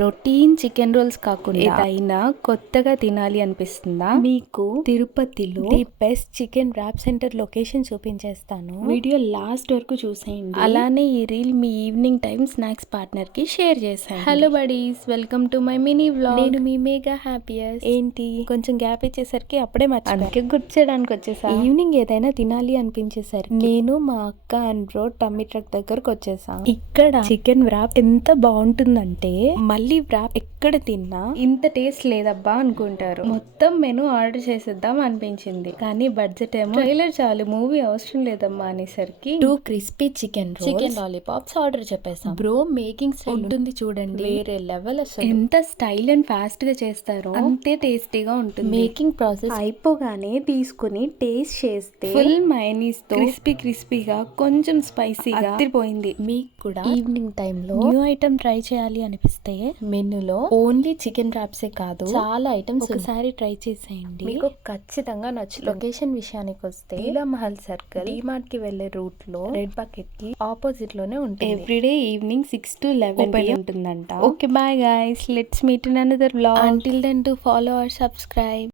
Routine chicken roles కాకుండా ఏదైనా కొత్తగా తినాలి అనిపిస్తుందా? మీకు తిరుపతిలో the best chicken wrap centre location చూపించేస్తాను. వీడియో లాస్ట్ వరకు చూసేయండి. అలానే ఈ రీల్ మీ ఈవినింగ్ టైం స్నాక్స్ పార్ట్నర్ కి షేర్ చేశాను. Hello buddies, welcome to my mini vlog. నేను మీ మేగా హ్యాపీయెస్ట్. ఏంటి కొంచెం గ్యాప్ ఇచ్చేసరికి అప్పుడే అందుకే గుర్తు చేయడానికి వచ్చేసా. ఈవినింగ్ ఏదైనా తినాలి అనిపించేసరికి నేను మా అక్క అండ్ బ్రో టమ్మీ ట్రక్ దగ్గరకు వచ్చేసా. ఇక్కడ చికెన్ ర్యాప్ ఎంత బాగుంటుందంటే మళ్ళీ ర్యాప్ ఎక్కడ తిన్నా ఇంత టేస్ట్ లేదబ్బా అనుకుంటారు. మొత్తం మెను ఆర్డర్ చేసేద్దాం అనిపించింది, కానీ బడ్జెట్ ఏమో ట్రైలర్ చాలు, మూవీ అవసరం లేదమ్మా అనేసరికి 2 క్రిస్పీ చికెన్ లాలీపాప్స్ ఆర్డర్ చెప్పేసాం. బ్రో మేకింగ్ స్టైల్ ఉంటుంది చూడండి, వేరే లెవెల్. అసలు ఎంత స్టైల్ అండ్ ఫాస్ట్ గా చేస్తారో అంతే టేస్టీగా ఉంటుంది. మేకింగ్ ప్రాసెస్ అయిపోగానే తీసుకుని టేస్ట్ చేస్తే ఫుల్ మైనీస్ తో క్రిస్పీగా కొంచెం స్పైసీగా అదిరిపోయింది. మీకు కూడా ఈవినింగ్ టైంలో న్యూ ఐటమ్ ట్రై చేయాలి అనిపిస్తే మెనూలో ఓన్లీ చికెన్ ర్యాప్సే కాదు, చాలా ఐటమ్స్ ఒకసారి ట్రై చేసేయండి, మీకు ఖచ్చితంగా నచ్చుతుంది. లొకేషన్ విషయానికి వస్తే లీలా మహల్ సర్కిల్ డిమార్ట్ కి వెళ్లే రూట్ లో రెడ్ బకెట్ కి ఆపోజిట్ లోనే ఉంటుంది. ఎవ్రీడే ఈవినింగ్ 6 to 11 ఉంటుందంట. Okay bye guys, let's meet in another vlog. Until then to follow or subscribe.